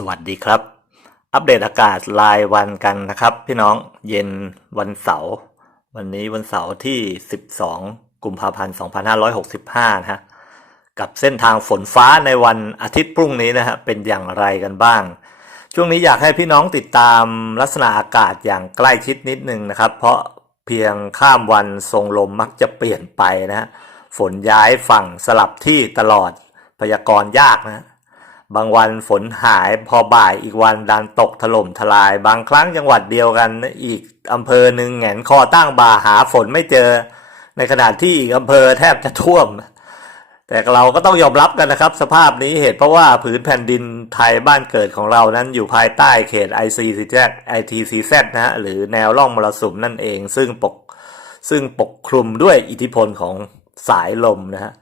สวัสดีครับ อัปเดตอากาศรายวันกันนะครับ พี่น้องเย็นวันเสาร์วันนี้วันเสาร์ที่ 12 กุมภาพันธ์ 2565 นะฮะกับเส้นทางฝนฟ้าในวันอาทิตย์พรุ่งนี้นะฮะเป็นอย่างไรกันบ้าง ช่วงนี้อยากให้พี่น้องติดตามลักษณะอากาศอย่างใกล้ชิดนิดนึงนะครับ เพราะเพียงข้ามวันทรงลมมักจะเปลี่ยนไปนะฮะฝนย้ายฝั่งสลับที่ตลอดพยากรณ์ยากนะ บางวันฝนหายพอบ่ายอีกวันดันตกถล่มทลาย บางครั้งจังหวัดเดียวกันอีกอำเภอหนึ่งแหงนคอตั้งบ่าหาฝนไม่เจอ ในขณะที่อีกอำเภอแทบจะท่วม แต่เราก็ต้องยอมรับกันนะครับ สภาพนี้เหตุเพราะว่าผืนแผ่นดินไทยบ้านเกิดของเรานั้นอยู่ภายใต้เขต ICCZ ITCZ นะฮะหรือแนวร่องมรสุมนั่นเอง ซึ่งปกซึ่งปกคลุมด้วยอิทธิพลของสายลมนะฮะ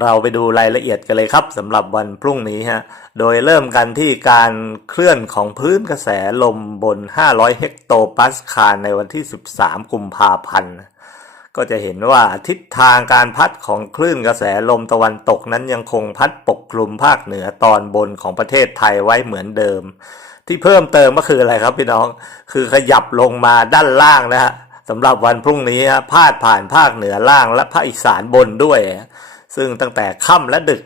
เราไปดูรายละเอียดกันเลยครับสำหรับวันพรุ่งนี้ฮะ โดยเริ่มกันที่การเคลื่อนของพื้นกระแสลมบน 500 เฮกโตปาสคาลในวันที่ 13 กุมภาพันธ์ ก็จะเห็นว่าทิศทางการพัดของคลื่นกระแสลมตะวันตกนั้นยังคงพัดปกคลุมภาคเหนือตอนบนของประเทศไทยไว้เหมือนเดิม ที่เพิ่มเติมก็คืออะไรครับพี่น้อง คือขยับลงมาด้านล่างนะฮะสำหรับวันพรุ่งนี้ฮะพาดผ่านภาคเหนือล่างและภาคอีสานบนด้วย ซึ่งตั้งแต่ค่ำและดึก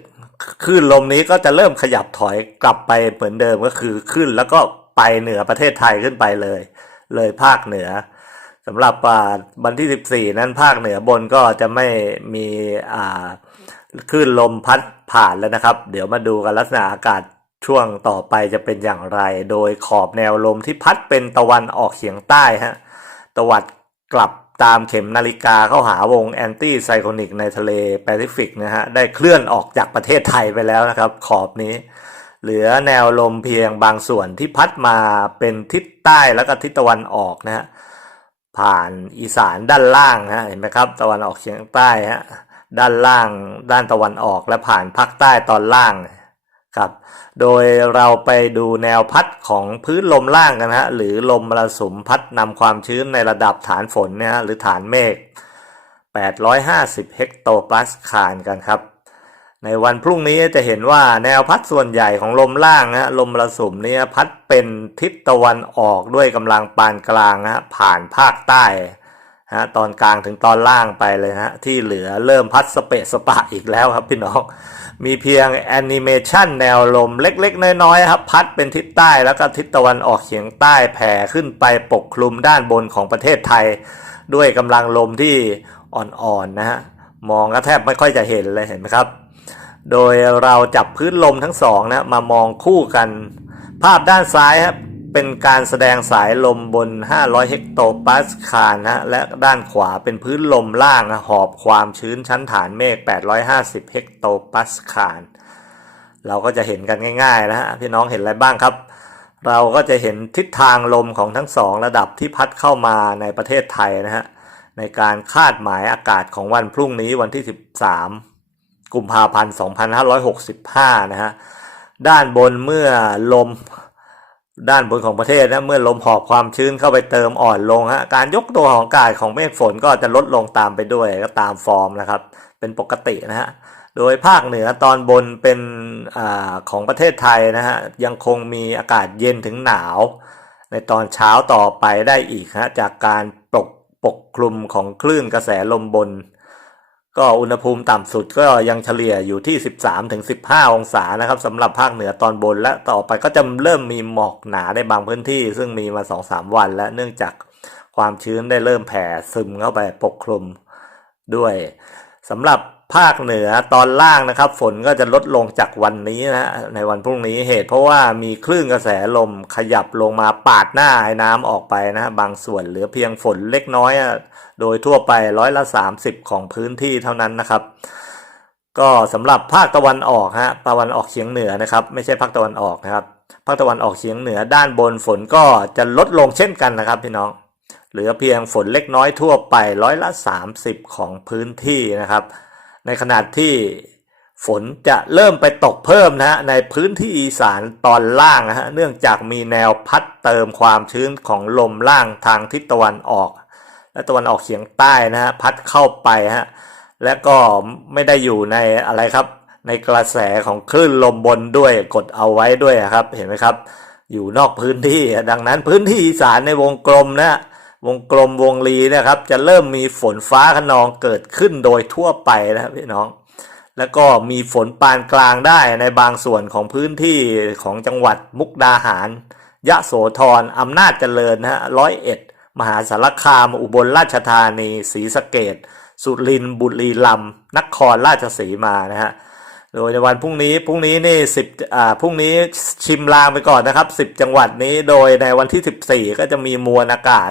คลื่นลมนี้ก็จะเริ่มขยับถอยกลับไปเหมือนเดิมก็คือขึ้นแล้วก็ไปเหนือประเทศไทยขึ้นไปเลย เลยภาคเหนือสำหรับวันที่ 14 นั้นภาคเหนือบนก็จะไม่มีอ่าคลื่นลมพัดผ่านแล้วนะครับ เดี๋ยวมาดูกันลักษณะอากาศช่วงต่อไปจะเป็นอย่างไร โดยขอบแนวลมที่พัดเป็นตะวันออกเฉียงใต้ฮะตะวัดกลับ ตามเข็มนาฬิกาเข้าหาวงแอนตี้ไซโคนิกในทะเลแปซิฟิกนะฮะได้เคลื่อนออกจากประเทศไทยไปแล้วนะครับ ขอบนี้ เหลือแนวลมเพียงบางส่วนที่พัดมาเป็นทิศใต้แล้วก็ทิศตะวันออกนะฮะผ่านอีสานด้านล่างฮะเห็นไหมครับ ตะวันออกเฉียงใต้ฮะด้านล่างด้านตะวันออกและผ่านภาคใต้ตอนล่าง ครับโดยเราไปดูแนวพัดของพื้นลมล่างกันฮะหรือลมมรสุมพัดนำความชื้นในระดับฐานฝนเนี่ยฮะหรือฐานเมฆ 850 เฮกโตปาสคาลกันครับ ในวันพรุ่งนี้จะเห็นว่าแนวพัดส่วนใหญ่ของลมล่างนะฮะลมมรสุมเนี้พัดเป็นทิศตะวันออกด้วยกำลังปานกลางนะฮะผ่านภาคใต้ ฮะตอนกลางถึงตอนล่างไปเลยฮะที่เหลือเริ่มพัดสเปะสปะอีกแล้วครับพี่น้อง มีเพียงแอนิเมชันแนวลมเล็กๆ น้อยๆครับพัดเป็นทิศใต้แล้วก็ทิศตะวันออกเฉียงใต้แผ่ขึ้นไปปกคลุมด้านบนของประเทศไทย ด้วยกำลังลมที่อ่อนๆนะฮะมองก็แทบไม่ค่อยจะเห็นเลยเห็นไหมครับ โดยเราจับพื้นลมทั้งสองนะมามองคู่กัน ภาพด้านซ้ายครับ เป็นการแสดงสายลมบน 500 เฮกโตปาสคาลนะและด้านขวาเป็นพื้นลมล่างนะหอบความชื้นชั้นฐานเมฆ 850 เฮกโตปาสคาลเราก็จะเห็นกันง่ายๆนะฮะพี่น้องเห็นอะไรบ้างครับ เราก็จะเห็นทิศทางลมของทั้งสองระดับที่พัดเข้ามาในประเทศไทยนะฮะในการคาดหมายอากาศของวันพรุ่งนี้วันที่ 13 กุมภาพันธ์ 2565 นะฮะด้านบนเมื่อลม ด้านบนของประเทศนะเมื่อลมหอบความชื้นเข้าไปเติมอ่อนลงฮะการยกตัวของกาศของเมฆฝนก็จะลดลงตามไปด้วยก็ตามฟอร์มนะครับ เป็นปกตินะฮะโดยภาคเหนือตอนบนเป็นอของประเทศไทยนะฮะยังคงมีอากาศเย็นถึงหนาว ในตอนเช้าต่อไปได้อีกฮะจากการปกปกคลุมของคลื่นกระแสลมบน ก็อุณหภูมิต่ำสุดก็ยังเฉลี่ยอยู่ที่ 13-15 องศานะครับสำหรับภาคเหนือตอนบนและต่อไปก็จะเริ่มมีหมอกหนาในบางพื้นที่ ซึ่งมีมา 2-3 วัน และเนื่องจากความชื้นได้เริ่มแผ่ซึมเข้าไปปกคลุมด้วยสำหรับ ภาคเหนือตอนล่างนะครับ ฝนก็จะลดลงจากวันนี้นะในวันพรุ่งนี้เหตุเพราะว่ามีคลื่นกระแสลมขยับลงมาปาดหน้าไอ้น้ำออกไปนะฮะบางส่วนเหลือเพียงฝนเล็กน้อยอะโดยทั่วไปร้อยละ 30 ของพื้นที่เท่านั้นนะครับ ก็สำหรับภาคตะวันออกฮะตะวันออกเฉียงเหนือนะครับ ไม่ใช่ภาคตะวันออกนะครับภาคตะวันออกเฉียงเหนือด้านบนฝนก็จะลดลงเช่นกันนะครับ พี่น้องเหลือเพียงฝนเล็กน้อยทั่วไปร้อยละ 30 ของพื้นที่นะครับ ในขณะที่ฝนจะเริ่มไปตกเพิ่มนะฮะในพื้นที่อีสานตอนล่างนะฮะเนื่องจากมีแนวพัดเติมความชื้นของลมล่างทางทิศตะวันออก และตะวันออกเฉียงใต้นะฮะพัดเข้าไปฮะและก็ไม่ได้อยู่ในอะไรครับ ในกระแสของคลื่นลมบนด้วยกดเอาไว้ด้วยครับ เห็นไหมครับ อยู่นอกพื้นที่ดังนั้นพื้นที่อีสานในวงกลมนะ วงกลมวงรีนะครับ จะเริ่มมีฝนฟ้าขนองเกิดขึ้นโดยทั่วไปนะครับพี่น้อง แล้วก็มีฝนปานกลางได้ในบางส่วนของพื้นที่ของจังหวัดมุกดาหาร ยะโสธรอำนาจเจริญนะฮะร้อยเอ็ดมหาสารคามอุบลราชธานีศรีสะเกดสุรินทร์บุรีรัมย์นครราชสีมานะฮะโดยในวันพรุ่งนี้พรุ่งนี้นี่สิบอ่าพรุ่งนี้ชิมลางไปก่อนนะครับสิบจังหวัดนี้โดยในวันที่สิบสี่ก็จะมีมวลอากาศ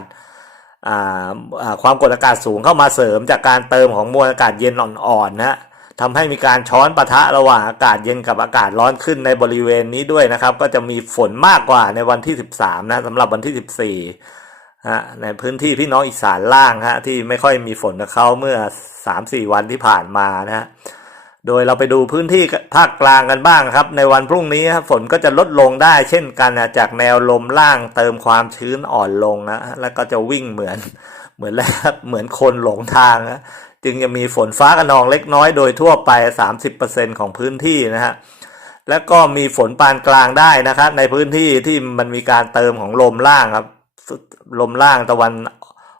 ความกดอากาศสูงเข้ามาเสริมจากการเติมของมวลอากาศเย็นอ่อนๆนะฮะทำให้มีการช้อนปะทะระหว่างอากาศเย็นกับอากาศร้อนขึ้นในบริเวณนี้ด้วยนะครับ ก็จะมีฝนมากกว่าในวันที่ 13 นะสำหรับวันที่ 14ฮะในพื้นที่พี่น้องอีสานล่างฮะที่ไม่ค่อยมีฝนกับเขาเมื่อ 3-4 วันที่ผ่านมานะฮะ โดยเราไปดูพื้นที่ภาคกลางกันบ้างครับ ในวันพรุ่งนี้ครับฝนก็จะลดลงได้เช่นกันนะจากแนวลมล่างเติมความชื้นอ่อนลงนะแล้วก็จะวิ่งเหมือนเหมือนแล้วเหมือนคนหลงทางนะจึงจะมีฝนฟ้าขนองเล็กน้อยโดยทั่วไป 30%ของพื้นที่นะฮะแล้วก็มีฝนปานกลางได้นะครับ ในพื้นที่ที่มันมีการเติมของลมล่างครับ ลมล่างตะวัน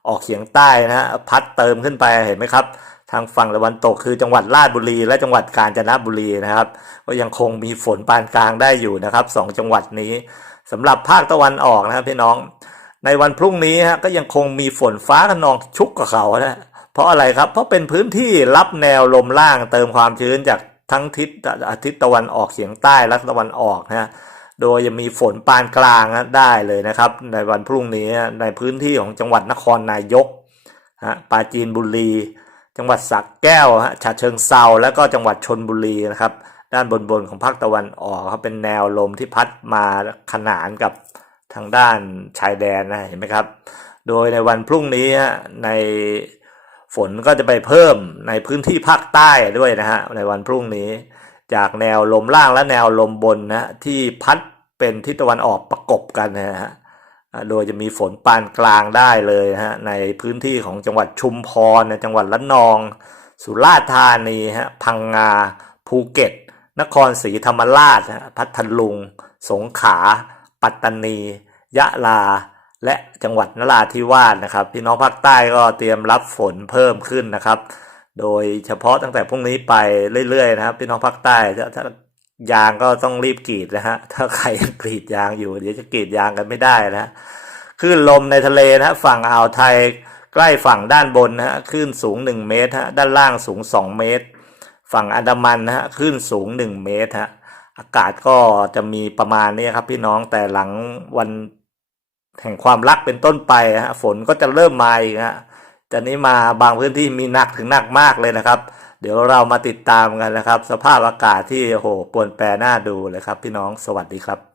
ออกเฉียงใต้นะฮะพัดเติมขึ้นไปเห็นไหมครับ ทางฝั่งตะวันตกคือจังหวัดราชบุรี และจังหวัดกาญจนบุรีนะครับ ก็ยังคงมีฝนปานกลางได้อยู่นะครับสองจังหวัดนี้สำหรับภาคตะวันออกนะครับพี่น้องในวันพรุ่งนี้ฮะก็ยังคงมีฝนฟ้าขนองชุกกับเขานะเพราะอะไรครับ เพราะเป็นพื้นที่รับแนวลมล่างเติมความชื้นจากทั้งทิศอาทิตย์ตะวันออกเฉียงใต้และตะวันออกนะฮะโดยจะมีฝนปานกลางได้เลยนะครับ ในวันพรุ่งนี้ในพื้นที่ของจังหวัดนครนายกฮะปราจีนบุรี จังหวัดสักแก้วฮะฉะเชิงเซาแล้วก็จังหวัดชนบุรีนะครับ ด้านบนบนของภาคตะวันออกครับเป็นแนวลมที่พัดมาขนานกับทางด้านชายแดนนะเห็นไหมครับ โดยในวันพรุ่งนี้ในฝนก็จะไปเพิ่มในพื้นที่ภาคใต้ด้วยนะฮะในวันพรุ่งนี้ จากแนวลมล่างและแนวลมบนนะที่พัดเป็นทิศตะวันออกประกบกันนะฮะ โดยจะมีฝนปานกลางได้เลยฮะในพื้นที่ของจังหวัดชุมพรในจังหวัดละนอง สุราษฎร์ธานีฮะพังงา ภูเก็ต นครศรีธรรมราชพัทลุง สงขลาปัตตานี ยะลา และจังหวัดนราธิวาสนะครับ พี่น้องภาคใต้ก็เตรียมรับฝนเพิ่มขึ้นนะครับ โดยเฉพาะตั้งแต่พรุ่งนี้ไปเรื่อยๆนะครับ พี่น้องภาคใต้ถ้าถ้า ยางก็ต้องรีบกรีดนะฮะ ถ้าใครกรีดยางอยู่ เดี๋ยวจะกรีดยางกันไม่ได้นะฮะคลื่นลมในทะเลนะฮะฝั่งอ่าวไทยใกล้ฝั่งด้านบนนะฮะคลื่นสูง 1 เมตรฮะด้านล่างสูง 2 เมตร ฝั่งอันดามันนะฮะคลื่นสูง 1 เมตรฮะอากาศก็จะมีประมาณนี้ครับพี่น้องแต่หลังวันแห่งความรักเป็นต้นไปฮะฝนก็จะเริ่มมาอีกฮะจากนี้มาบางพื้นที่มีหนักถึงหนักมากเลยนะครับ เดี๋ยวเรามาติดตามกันนะครับ สภาพอากาศที่โหปวนแปรหน้าดูเลยครับ พี่น้องสวัสดีครับ